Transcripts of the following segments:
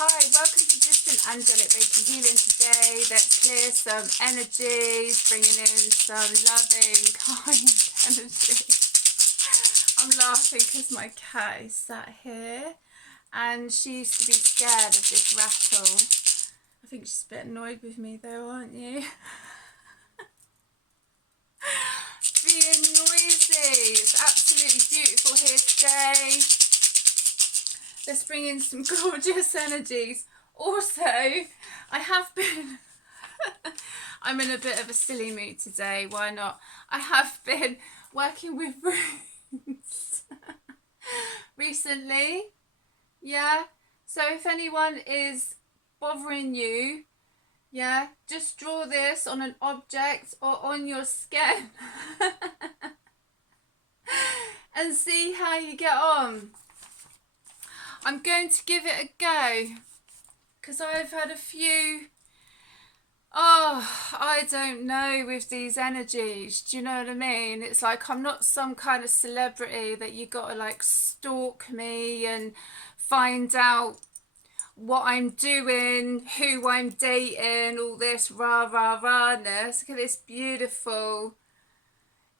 Hi, welcome to Distant Angelic Reiki Healing today. Let's clear some energies, bringing in some loving, kind energy. I'm laughing because my cat is sat here and she used to be scared of this rattle. I think she's a bit annoyed with me though, aren't you? Being noisy. It's absolutely beautiful here today. Let's bring in some gorgeous energies. Also, I have been, I'm in a bit of a silly mood today, why not? I have been working with runes recently, yeah? So if anyone is bothering you, yeah, just draw this on an object or on your skin and see how you get on. I'm going to give it a go because I've had a few, I don't know, with these energies. Do you know what I mean? It's like I'm not some kind of celebrity that you got to like stalk me and find out what I'm doing, who I'm dating, all this rah-ness. Look at this beautiful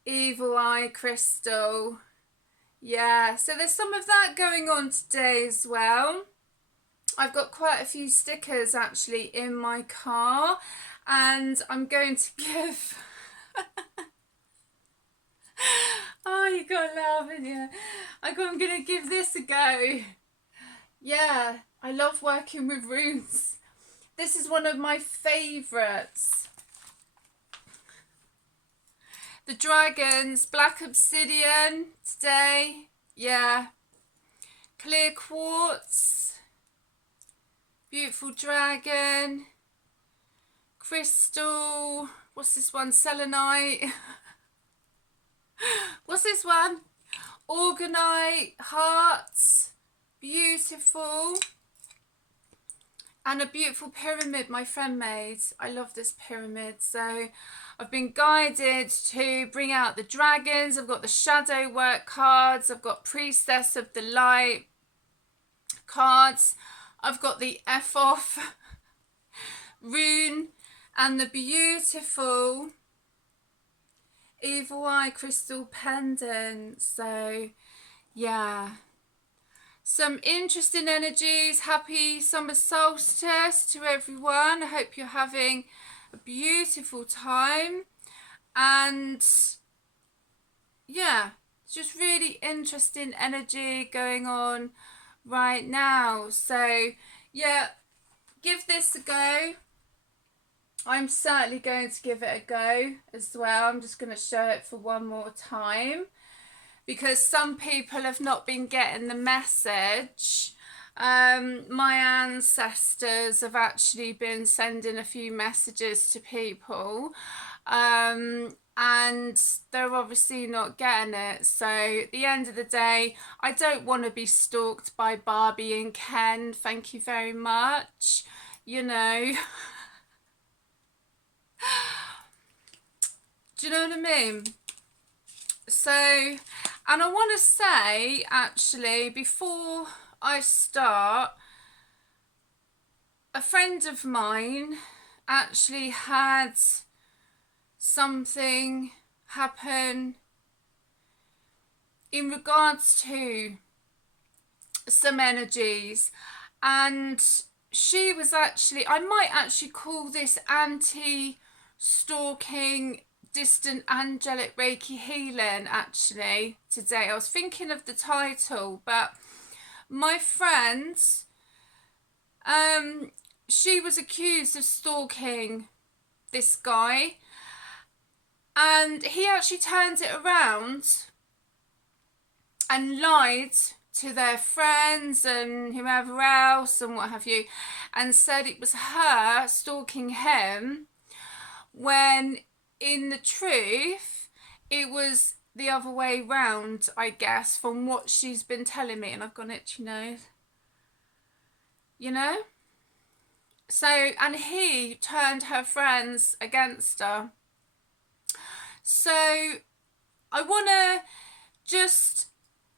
evil eye crystal. Yeah, so there's some of that going on today as well. I've got quite a few stickers actually in my car and I'm going to give oh, you got to laugh, haven't you? I'm going to give this a go. Yeah, I love working with runes. This is one of my favourites. The dragons, black obsidian today. Yeah. Clear quartz. Beautiful dragon. Crystal. What's this one? Selenite. What's this one? Organite. Hearts. Beautiful. And a beautiful pyramid my friend made. I love this pyramid. So I've been guided to bring out the dragons. I've got the shadow work cards. I've got Priestess of the Light cards. I've got the F off rune and the beautiful evil eye crystal pendant. So yeah, some interesting energies. Happy summer solstice to everyone. I hope you're having a beautiful time. And yeah, just really interesting energy going on right now. So yeah, give this a go. I'm certainly going to give it a go as well. I'm just going to show it for one more time because some people have not been getting the message. My ancestors have actually been sending a few messages to people and they're obviously not getting it. So at the end of the day, I don't want to be stalked by Barbie and Ken. Thank you very much. You know. Do you know what I mean? So, and I want to say actually before I start, a friend of mine actually had something happen in regards to some energies, and she was actually, I might actually call this anti-stalking distant angelic Reiki healing actually today. I was thinking of the title, but my friend, she was accused of stalking this guy and he actually turned it around and lied to their friends and whoever else and what have you, and said it was her stalking him, when in the truth it was the other way round, I guess, from what she's been telling me. And I've got an itchy nose, you know. So, and he turned her friends against her. So I want to just,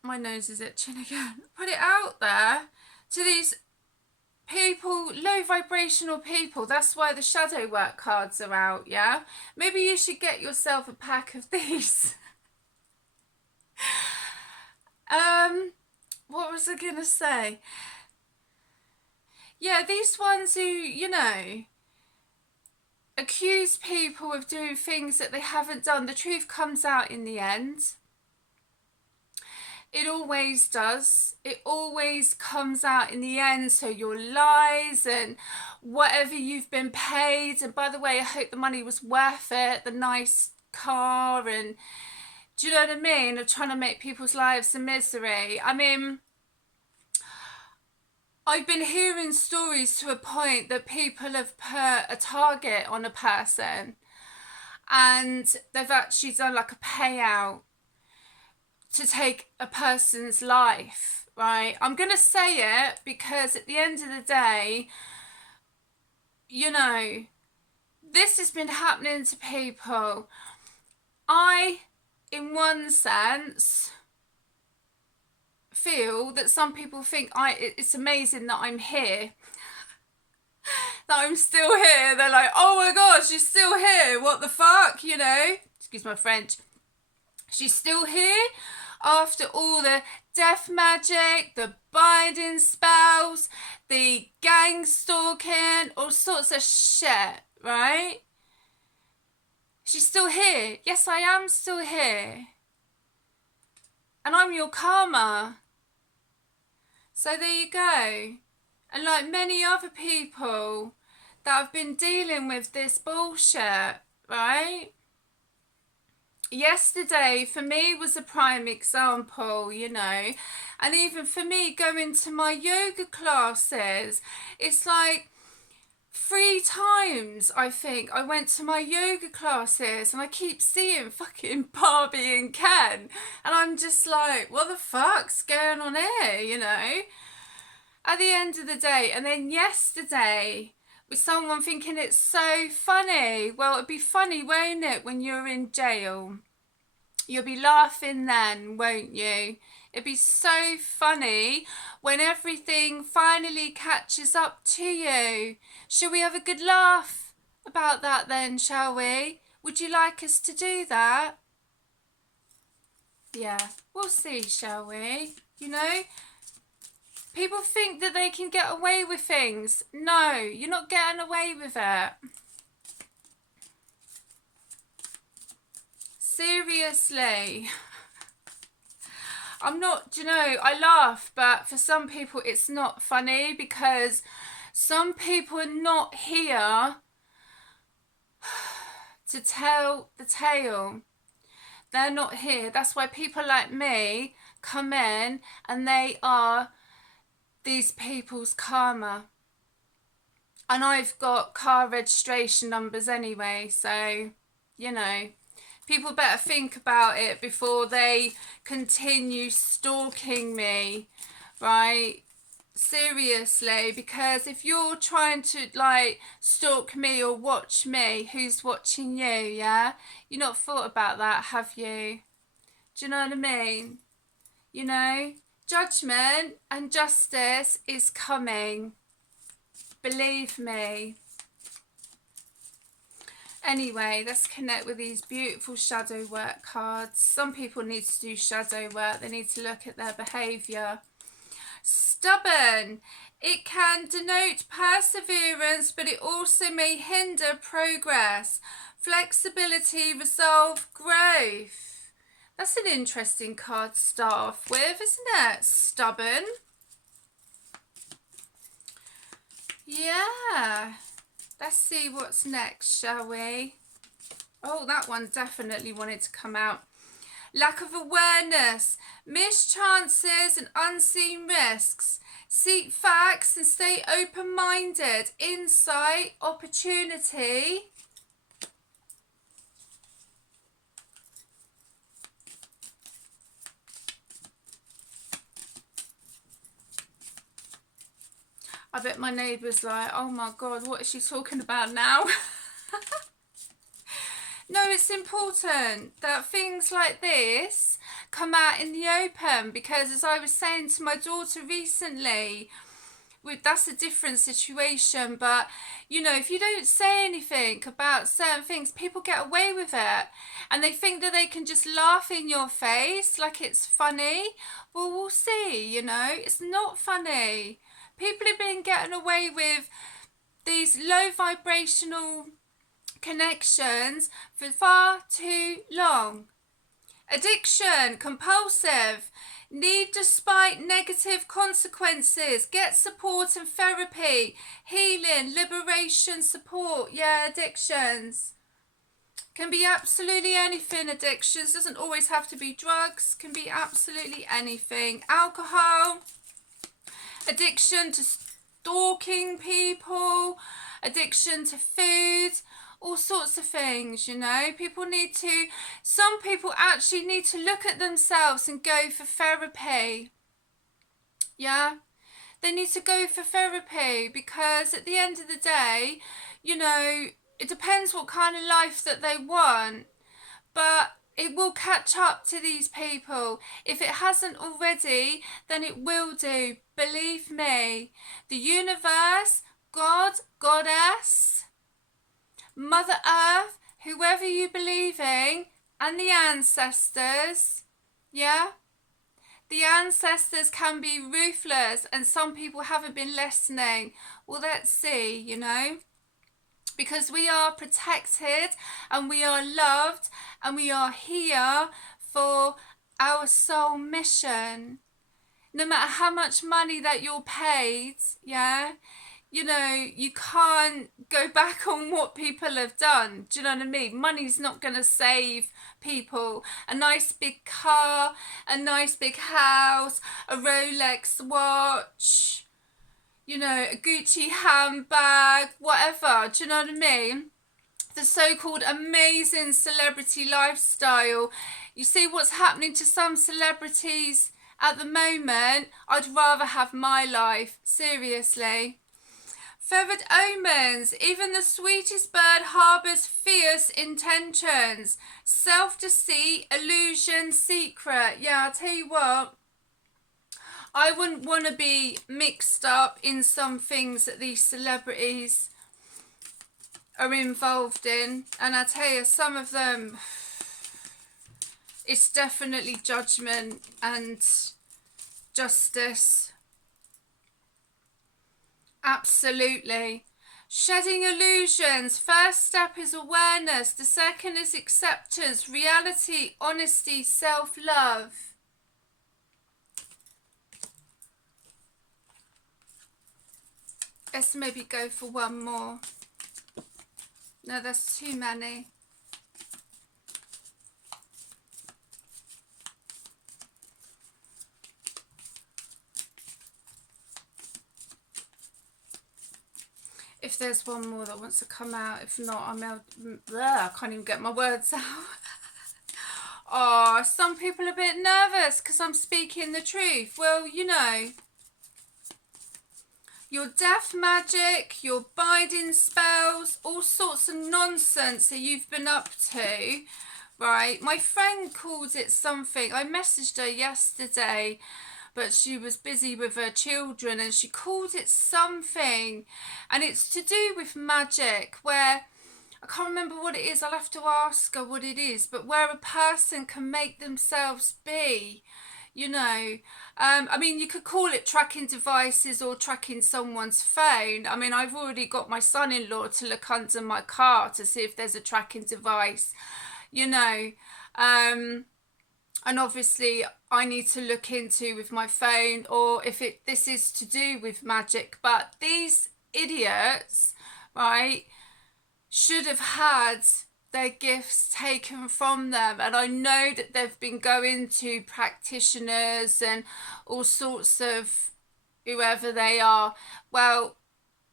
my nose is itching again, put it out there to these people, low vibrational people, that's why the shadow work cards are out, yeah? Maybe you should get yourself a pack of these. What was I gonna say? Yeah, these ones who, you know, accuse people of doing things that they haven't done. The truth comes out in the end. It always does. It always comes out in the end. So your lies and whatever you've been paid, and by the way, I hope the money was worth it, the nice car, and do you know what I mean, of trying to make people's lives a misery. I mean, I've been hearing stories to a point that people have put a target on a person and they've actually done like a payout to take a person's life, right? I'm going to say it because at the end of the day, you know, this has been happening to people. I, in one sense, feel that some people think it's amazing that I'm here. That I'm still here. They're like, oh my gosh, you're still here. What the fuck, you know? Excuse my French. She's still here after all the death magic, the binding spells, the gang stalking, all sorts of shit, right? She's still here. Yes, I am still here. And I'm your karma. So there you go. And like many other people that have been dealing with this bullshit, right? Yesterday for me was a prime example, you know, and even for me going to my yoga classes, it's like 3 times I think I went to my yoga classes and I keep seeing fucking Barbie and Ken and I'm just like, what the fuck's going on here, you know, at the end of the day. And then yesterday with someone thinking it's so funny. Well, it'd be funny, won't it, when you're in jail? You'll be laughing then, won't you? It'd be so funny when everything finally catches up to you. Shall we have a good laugh about that then, shall we? Would you like us to do that? Yeah, we'll see, shall we? You know? People think that they can get away with things. No, you're not getting away with it. Seriously. I'm not, you know, I laugh, but for some people it's not funny because some people are not here to tell the tale. They're not here. That's why people like me come in and they are these people's karma. And I've got car registration numbers anyway, so, you know, people better think about it before they continue stalking me, right? Seriously, because if you're trying to like stalk me or watch me, who's watching you, yeah? You've not thought about that, have you? Do you know what I mean? You know, judgment and justice is coming. Believe me. Anyway, let's connect with these beautiful shadow work cards. Some people need to do shadow work. They need to look at their behaviour. Stubborn. It can denote perseverance, but it also may hinder progress. Flexibility, resolve, growth. That's an interesting card to start off with, isn't it? Stubborn. Yeah. Let's see what's next, shall we? Oh, that one definitely wanted to come out. Lack of awareness, missed chances and unseen risks. Seek facts and stay open-minded. Insight, opportunity. I bet my neighbour's like, oh my God, what is she talking about now? No, it's important that things like this come out in the open because, as I was saying to my daughter recently, that's a different situation. But you know, if you don't say anything about certain things, people get away with it, and they think that they can just laugh in your face like it's funny. Well, we'll see. You know, it's not funny. People have been getting away with these low vibrational connections for far too long. Addiction, compulsive, need despite negative consequences. Get support and therapy, healing, liberation support. Yeah, addictions can be absolutely anything. Addictions doesn't always have to be drugs, can be absolutely anything. Alcohol, addiction to stalking people, addiction to food, all sorts of things, you know. Some people actually need to look at themselves and go for therapy. Yeah, they need to go for therapy, because at the end of the day, you know, it depends what kind of life that they want, but it will catch up to these people. If it hasn't already, then it will do. Believe me. The universe, God, Goddess, Mother Earth, whoever you believe in, and the ancestors, yeah? The ancestors can be ruthless, and some people haven't been listening. Well, let's see, you know? Because we are protected and we are loved and we are here for our soul mission. No matter how much money that you're paid, yeah, you know, you can't go back on what people have done. Do you know what I mean? Money's not going to save people. A nice big car, a nice big house, a Rolex watch, you know, a Gucci handbag, whatever. Do you know what I mean? The so-called amazing celebrity lifestyle. You see what's happening to some celebrities at the moment? I'd rather have my life, seriously. Feathered omens. Even the sweetest bird harbours fierce intentions. Self-deceit, illusion, secret. Yeah, I'll tell you what. I wouldn't want to be mixed up in some things that these celebrities are involved in. And I tell you, some of them, it's definitely judgment and justice. Absolutely. Shedding illusions. First step is awareness. The second is acceptance, reality, honesty, self-love. Let's maybe go for one more. No, that's too many. If there's one more that wants to come out, if not, I can't even get my words out. Oh, some people are a bit nervous because I'm speaking the truth. Well, you know, your death magic, your binding spells, all sorts of nonsense that you've been up to, right? My friend called it something. I messaged her yesterday, but she was busy with her children, and she called it something, and it's to do with magic, where I can't remember what it is. I'll have to ask her what it is, but where a person can make themselves be, you know. I mean, you could call it tracking devices or tracking someone's phone. I mean, I've already got my son-in-law to look under my car to see if there's a tracking device, you know. And obviously I need to look into with my phone, or if this is to do with magic. But these idiots, right, should have had their gifts taken from them. And I know that they've been going to practitioners and all sorts of whoever they are. Well,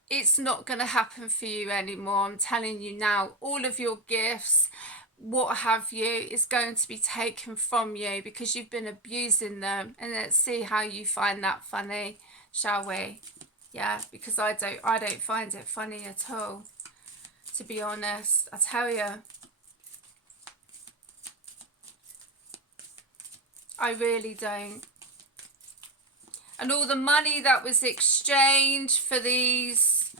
it's not going to happen for you anymore. I'm telling you now, all of your gifts, what have you, is going to be taken from you because you've been abusing them. And let's see how you find that funny, shall we? Yeah, because I don't find it funny at all, to be honest. I tell you, I really don't. And all the money that was exchanged for these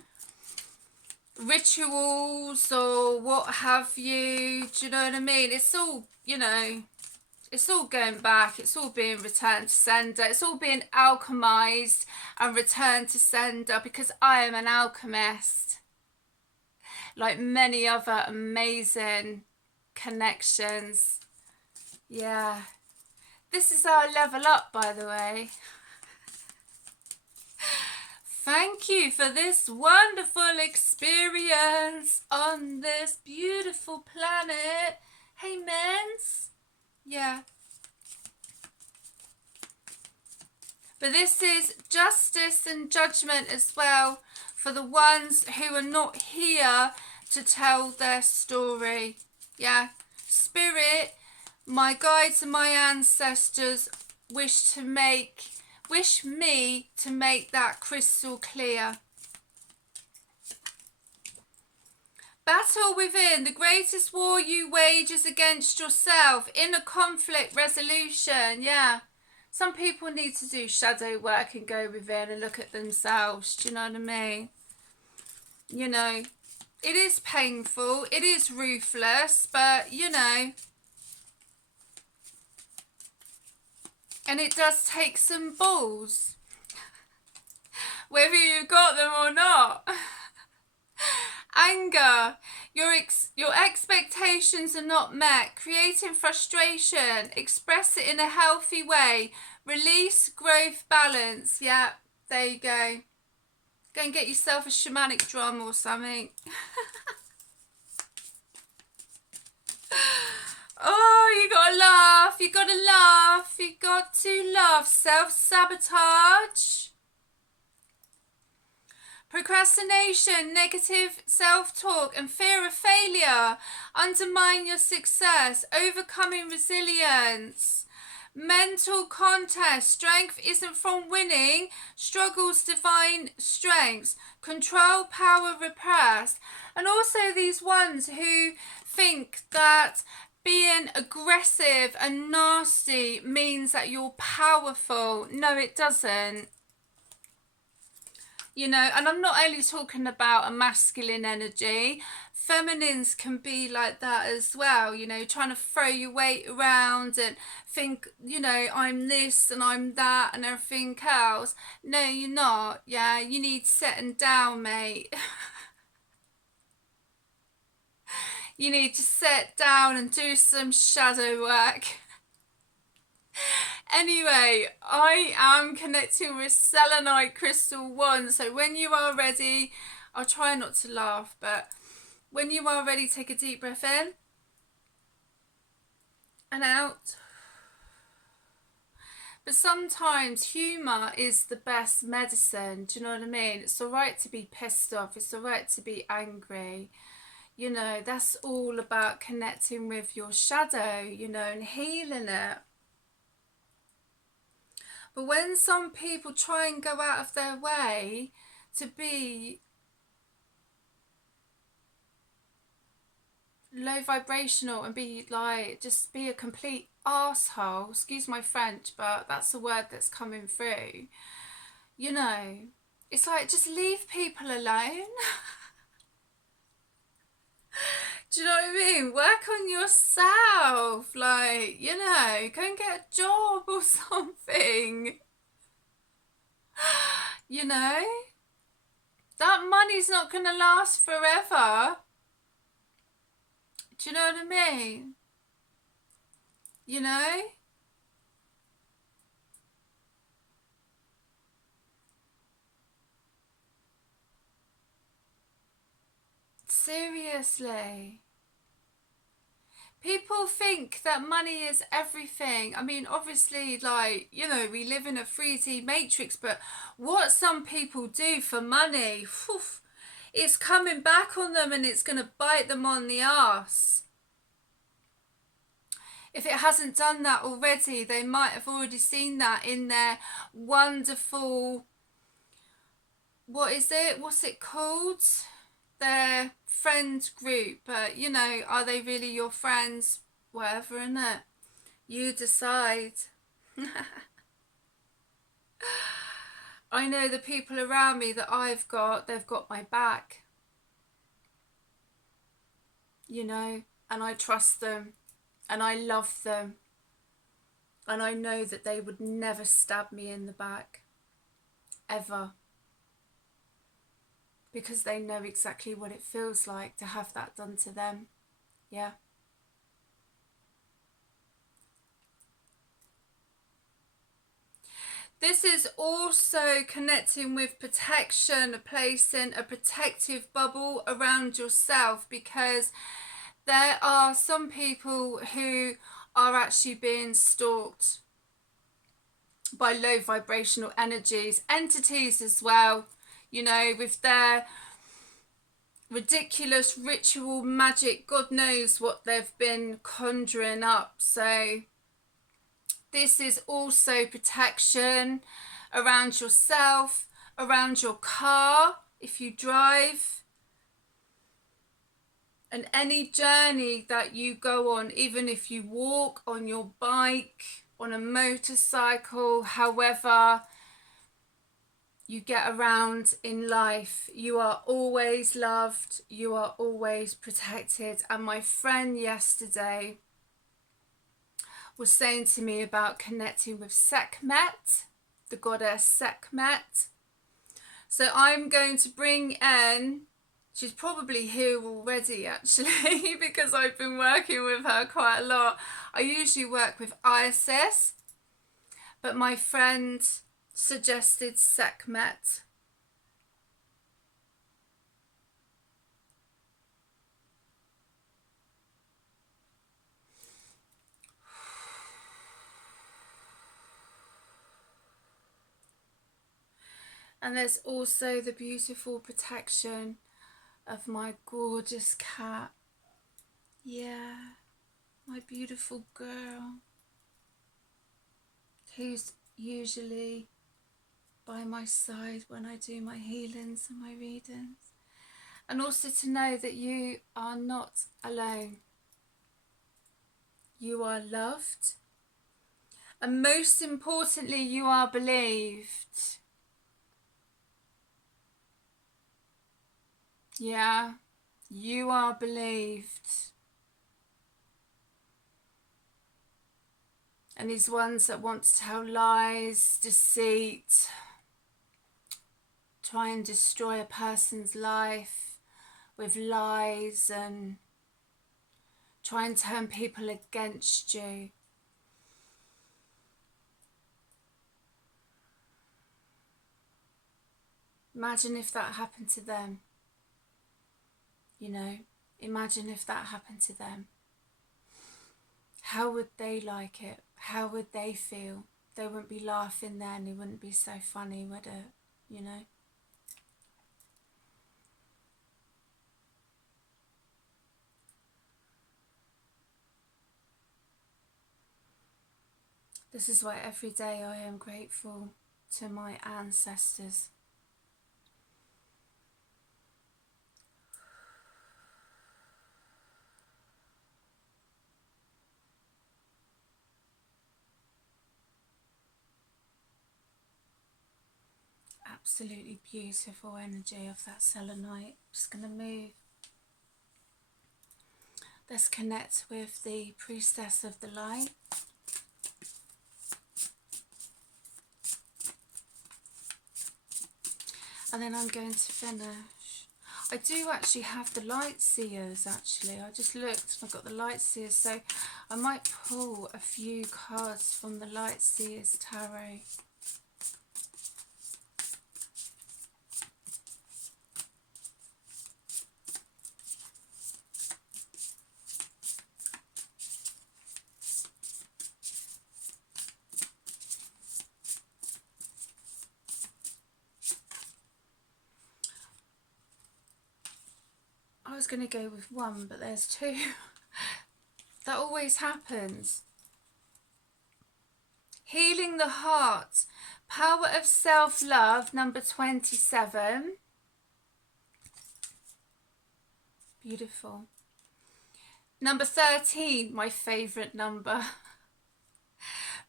rituals or what have you, do you know what I mean? It's all, you know, it's all going back. It's all being returned to sender. It's all being alchemized and returned to sender, because I am an alchemist, like many other amazing connections. Yeah. This is our level up, by the way. Thank you for this wonderful experience on this beautiful planet. Hey, mens. Yeah. But this is justice and judgment as well for the ones who are not here to tell their story. Yeah. Spirit, my guides and my ancestors wish me to make that crystal clear. Battle within. The greatest war you wage is against yourself. Inner conflict resolution. Yeah. Some people need to do shadow work and go within and look at themselves. Do you know what I mean? You know, it is painful. It is ruthless. But, you know, and it does take some balls. Whether you've got them or not. Anger. Your expectations are not met. Creating frustration. Express it in a healthy way. Release, growth, balance. Yeah, there you go. Go and get yourself a shamanic drum or something. Oh, you gotta laugh. You gotta laugh. You got to laugh. Self-sabotage. Procrastination, negative self-talk and fear of failure undermine your success. Overcoming resilience. Mental contest. Strength isn't from winning. Struggles divine strengths. Control, power, repressed. And also these ones who think that being aggressive and nasty means that you're powerful. No, it doesn't. You know, and I'm not only talking about a masculine energy. Feminines can be like that as well, you know, trying to throw your weight around and think, you know, I'm this and I'm that and everything else. No, you're not. Yeah, you need setting down, mate. You need to sit down and do some shadow work. Anyway, I am connecting with selenite crystal 1. So when you are ready, I'll try not to laugh, but when you are ready, take a deep breath in and out. But sometimes humour is the best medicine. Do you know what I mean? It's alright to be pissed off. It's alright to be angry. You know, that's all about connecting with your shadow, you know, and healing it. But when some people try and go out of their way to be low vibrational and be like, just be a complete arsehole, excuse my French, but that's a word that's coming through, you know, it's like, just leave people alone. Do you know what I mean? Work on yourself, like, you know, go and get a job or something. You know, that money's not going to last forever. Do you know what I mean? You know? Seriously. People think that money is everything. I mean, obviously, like, you know, we live in a 3D matrix, but what some people do for money, whew, it's coming back on them and it's going to bite them on the arse. If it hasn't done that already, they might have already seen that in their wonderful, what is it? What's it called? Their friend group. But, you know, are they really your friends? Whatever, innit? You decide. I know the people around me that I've got, they've got my back, you know, and I trust them and I love them, and I know that they would never stab me in the back, ever, because they know exactly what it feels like to have that done to them. Yeah. This is also connecting with protection, placing a protective bubble around yourself, because there are some people who are actually being stalked by low vibrational energies, entities as well, you know, with their ridiculous ritual magic. God knows what they've been conjuring up. So this is also protection around yourself, around your car if you drive, and any journey that you go on, even if you walk, on your bike, on a motorcycle, however you get around in life, you are always loved, you are always protected. And my friend yesterday was saying to me about connecting with Sekhmet, the goddess Sekhmet. So I'm going to bring in, she's probably here already actually, because I've been working with her quite a lot. I usually work with Isis, but my friend suggested Sekhmet. And there's also the beautiful protection of my gorgeous cat. Yeah, my beautiful girl, who's usually by my side when I do my healings and my readings. And also to know that you are not alone. You are loved. And most importantly, you are believed. Yeah, you are believed. And these ones that want to tell lies, deceit, try and destroy a person's life with lies and try and turn people against you. Imagine if that happened to them. You know, imagine if that happened to them. How would they like it? How would they feel? They wouldn't be laughing then. It wouldn't be so funny, would it? You know? This is why every day I am grateful to my ancestors. Absolutely beautiful energy of that selenite. Just going to move. Let's connect with the Priestess of the Light. And then I'm going to finish. I do actually have the Light Seers actually. I just looked and I've got the Light Seers. So I might pull a few cards from the Light Seers Tarot. I was going to go with one, but there's two. That always happens. Healing the Heart. Power of Self-Love, number 27. Beautiful. Number 13, my favourite number.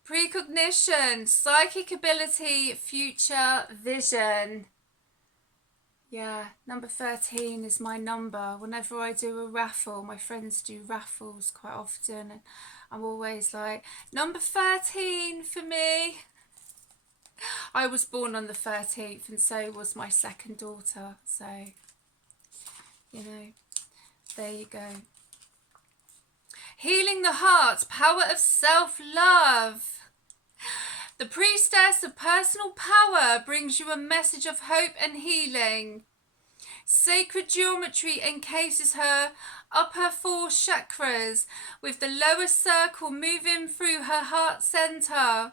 Precognition, psychic ability, future vision. Yeah, number 13 is my number. Whenever I do a raffle, my friends do raffles quite often, and I'm always like, number 13 for me. I was born on the 13th, and so was my second daughter. So, you know, there you go. Healing the heart, power of self-love. The priestess of personal power brings you a message of hope and healing. Sacred geometry encases her upper 4 chakras, with the lower circle moving through her heart center.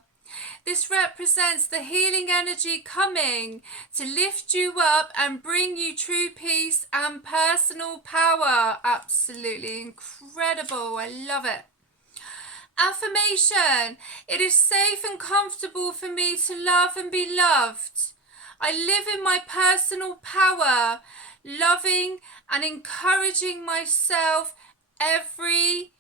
This represents the healing energy coming to lift you up and bring you true peace and personal power. Absolutely incredible. I love it. Affirmation. It is safe and comfortable for me to love and be loved. I live in my personal power, loving and encouraging myself every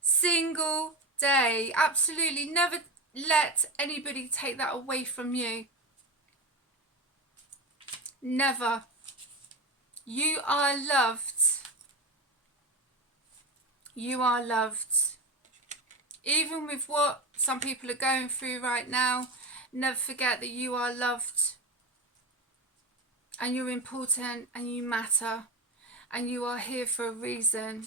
single day. Absolutely. Never let anybody take that away from you. Never. You are loved. You are loved. Even with what some people are going through right now, never forget that you are loved. And you're important and you matter. And you are here for a reason.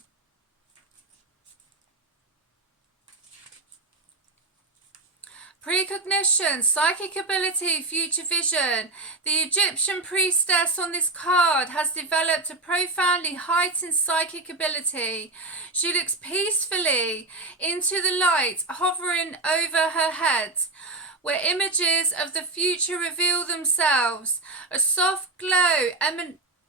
Precognition, psychic ability, future vision. The Egyptian priestess on this card has developed a profoundly heightened psychic ability. She looks peacefully into the light hovering over her head, where images of the future reveal themselves. A soft glow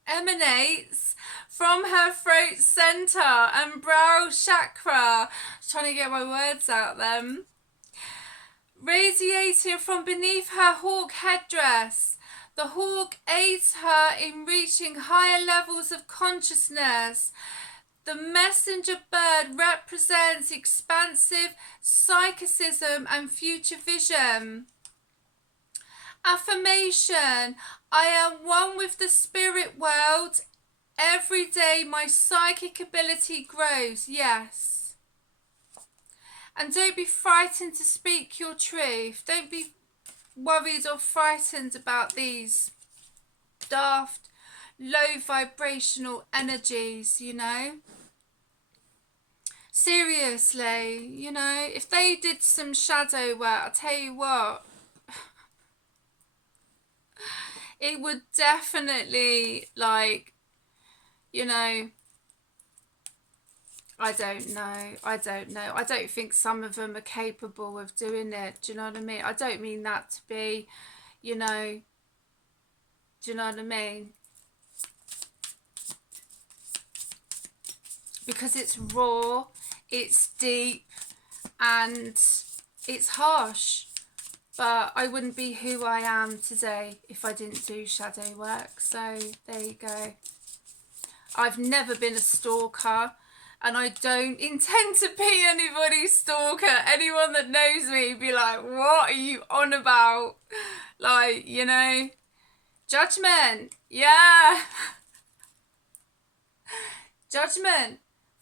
emanates from her throat center and brow chakra. I'm trying to get my words out then. Radiating from beneath her hawk headdress. The hawk aids her in reaching higher levels of consciousness. The messenger bird represents expansive psychicism and future vision. Affirmation. I am one with the spirit world. Every day my psychic ability grows. Yes. And don't be frightened to speak your truth. Don't be worried or frightened about these daft, low vibrational energies, you know. Seriously, you know, if they did some shadow work, I'll tell you what, it would definitely, like, you know, I don't know. I don't think some of them are capable of doing it. Do you know what I mean? I don't mean that to be, you know, do you know what I mean? Because it's raw, it's deep, and it's harsh. But I wouldn't be who I am today if I didn't do shadow work. So there you go. I've never been a stalker. And I don't intend to be anybody's stalker. Anyone that knows me be like, what are you on about? Like, you know, judgment. Yeah. Judgment.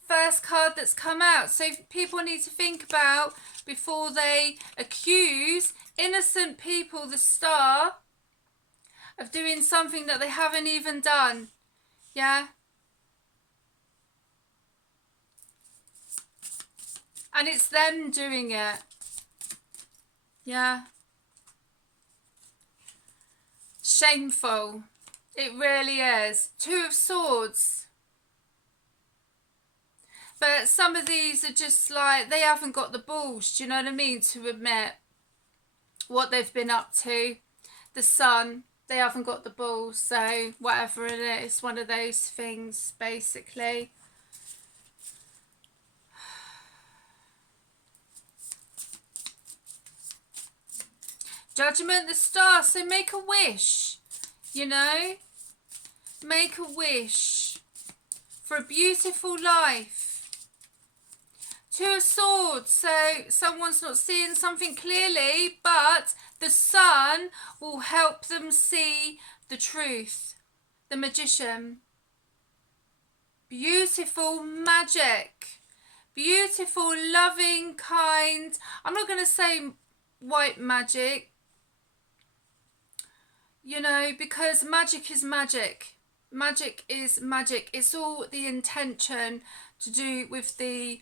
First card that's come out. So people need to think about before they accuse innocent people, the star, of doing something that they haven't even done. Yeah. And it's them doing it. Yeah. Shameful. It really is. 2 of Swords. But some of these are just like, they haven't got the balls, do you know what I mean, to admit what they've been up to. The Sun, they haven't got the balls. So whatever it is, it's one of those things, basically. Judgment, the Star. So make a wish, you know. Make a wish for a beautiful life, Two of Swords, so someone's not seeing something clearly, but the sun will help them see the truth. The Magician. Beautiful magic. Beautiful, loving, kind. I'm not going to say white magic, you know, because magic is magic. Magic is magic. It's all the intention to do with the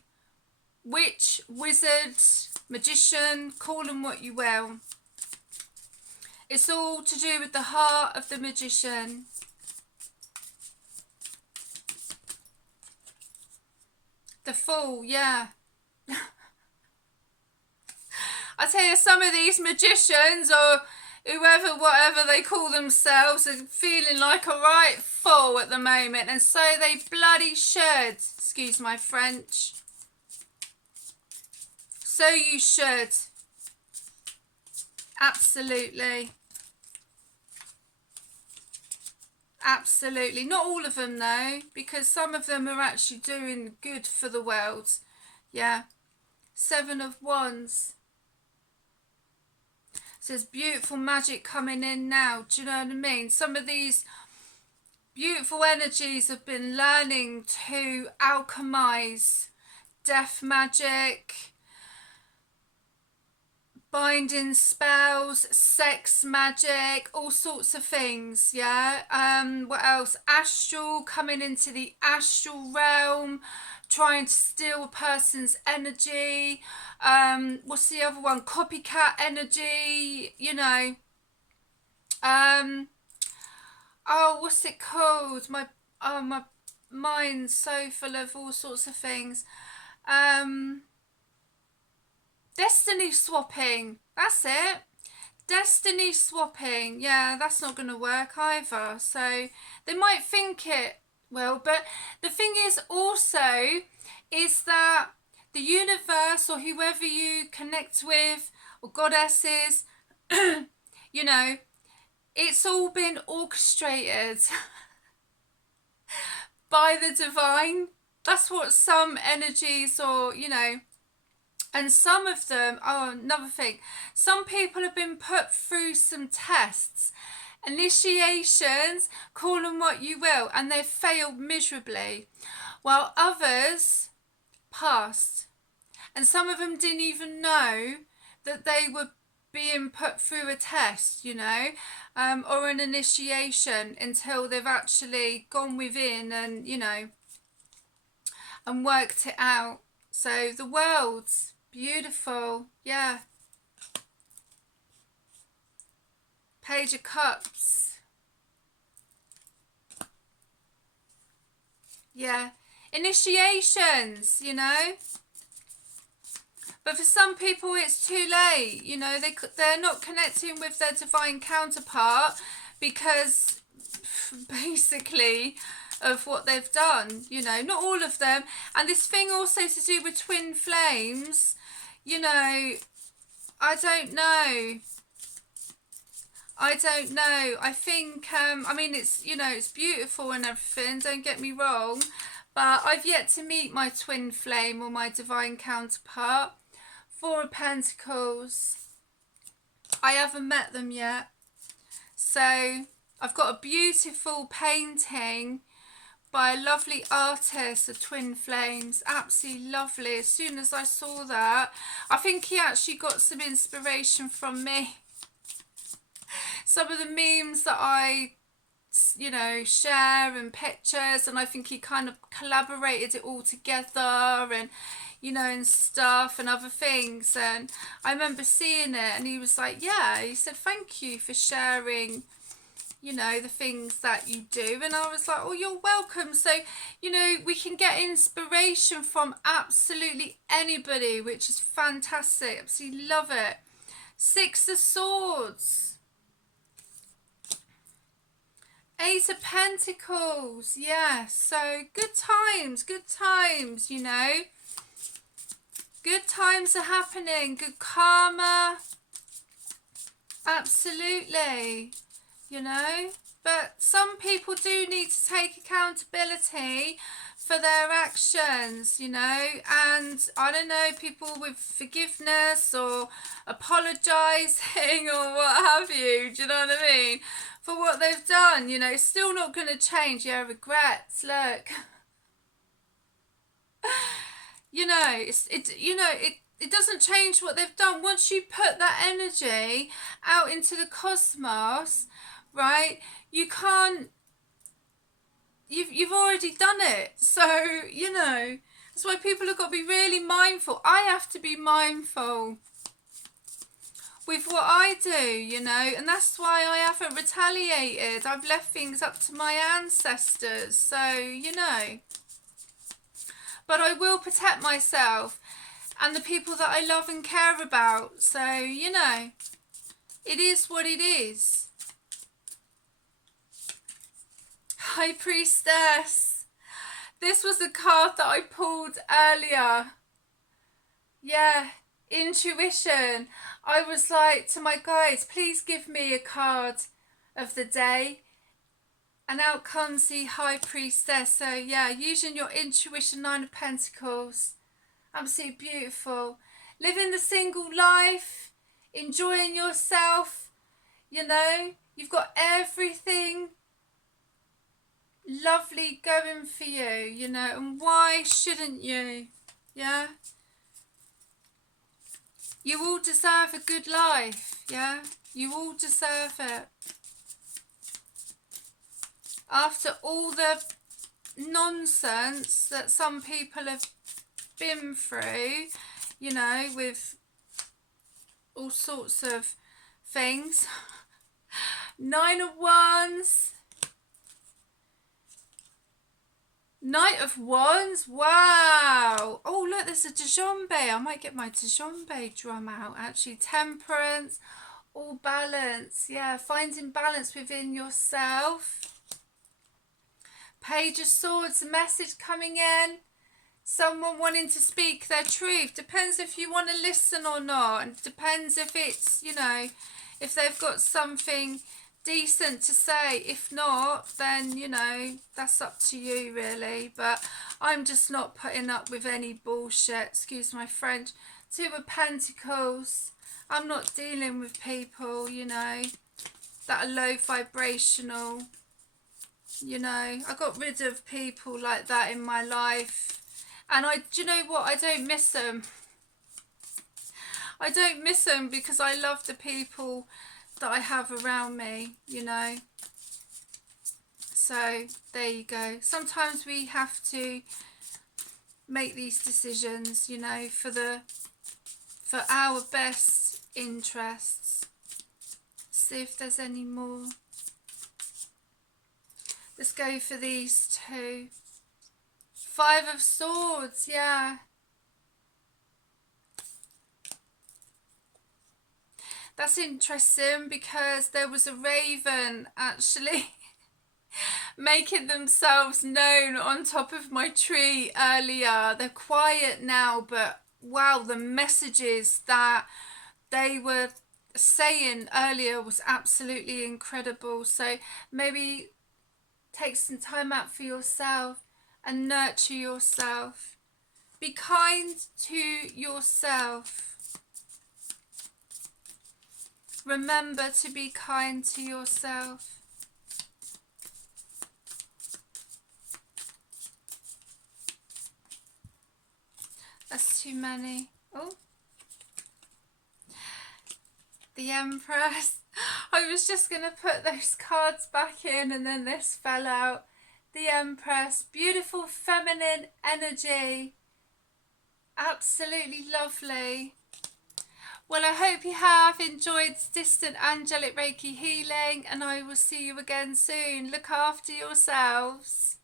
witch, wizard, magician, call them what you will. It's all to do with the heart of the magician. The Fool, yeah. I tell you, some of these magicians or whoever, whatever they call themselves, are feeling like a right fool at the moment, and so they bloody should. Excuse my French. So you should. Absolutely. Absolutely. Not all of them though, because some of them are actually doing good for the world. Yeah. 7 of Wands. So there's beautiful magic coming in now. Do you know what I mean? Some of these beautiful energies have been learning to alchemize death magic, binding spells, sex magic, all sorts of things. Yeah. What else? Astral, coming into the astral realm, trying to steal a person's energy. What's the other one? Copycat energy, you know. Oh, what's it called? My mind's so full of all sorts of things. Destiny swapping. That's it. Destiny swapping. Yeah, that's not going to work either. So they might think it will, but the thing is also is that the universe or whoever you connect with or goddesses, you know, it's all been orchestrated by the divine. That's what some energies, or, you know, and some of them, oh, another thing, some people have been put through some tests, initiations, call them what you will, and they've failed miserably, while others passed. And some of them didn't even know that they were being put through a test, you know, or an initiation, until they've actually gone within and, you know, and worked it out. So the world's beautiful. Yeah. Page of Cups. Yeah. Initiations, you know. But for some people it's too late, you know, they're not connecting with their divine counterpart because basically of what they've done, you know, not all of them. And this thing also to do with twin flames, you know, I don't know. I think, I mean, it's, you know, it's beautiful and everything, don't get me wrong, but I've yet to meet my twin flame or my divine counterpart. 4 of Pentacles. I haven't met them yet. So I've got a beautiful painting by a lovely artist of twin flames. Absolutely lovely. As soon as I saw that, I think he actually got some inspiration from me. Some of the memes that I, you know, share and pictures, and I think he kind of collaborated it all together, and, you know, and stuff and other things. And I remember seeing it and he was like, yeah, he said, thank you for sharing, you know, the things that you do. And I was like, oh, you're welcome. So, you know, we can get inspiration from absolutely anybody, which is fantastic. Absolutely love it. 6 of Swords. 8 of Pentacles. Yeah, so good times, you know. Good times are happening. Good karma. Absolutely. You know. But some people do need to take accountability for their actions, you know, and I don't know, people with forgiveness or apologising or what have you, do you know what I mean, for what they've done, you know, it's still not going to change. Yeah, regrets, look, you know, it doesn't change what they've done. Once you put that energy out into the cosmos, right, you can't, you've already done it. So, you know, that's why people have got to be really mindful. I have to be mindful with what I do, you know, and that's why I haven't retaliated. I've left things up to my ancestors. So, you know, but I will protect myself and the people that I love and care about. So, you know, it is what it is. Hi, Priestess. This was the card that I pulled earlier. Yeah, intuition. I was like to my guides, please give me a card of the day. And out comes the High Priestess. So yeah, using your intuition, 9 of Pentacles. Absolutely beautiful. Living the single life, enjoying yourself, you know, you've got everything lovely going for you, you know, and why shouldn't you? Yeah, you all deserve a good life. Yeah, you all deserve it. After all the nonsense that some people have been through, you know, with all sorts of things. 9 of Wands, Knight of Wands, wow. Oh, look, there's a djembe. I might get my djembe drum out, actually. Temperance, all balance. Yeah, finding balance within yourself. Page of Swords, a message coming in. Someone wanting to speak their truth. Depends if you want to listen or not. And depends if it's, you know, if they've got something decent to say. If not, then, you know, that's up to you really. But I'm just not putting up with any bullshit, excuse my French. 2 of Pentacles. I'm not dealing with people, you know, that are low vibrational. You know, I got rid of people like that in my life. And do you know what? I don't miss them. I don't miss them because I love the people that I have around me, you know. So, there you go. Sometimes we have to make these decisions, you know, for our best interests. See if there's any more. Let's go for these 2. 5 of Swords, yeah. That's interesting because there was a raven actually making themselves known on top of my tree earlier. They're quiet now, but wow, the messages that they were saying earlier was absolutely incredible. So maybe take some time out for yourself and nurture yourself. Be kind to yourself. Remember to be kind to yourself. That's too many. Oh. The Empress. I was just going to put those cards back in and then this fell out. The Empress. Beautiful feminine energy. Absolutely lovely. Well, I hope you have enjoyed Distant Angelic Reiki Healing and I will see you again soon. Look after yourselves.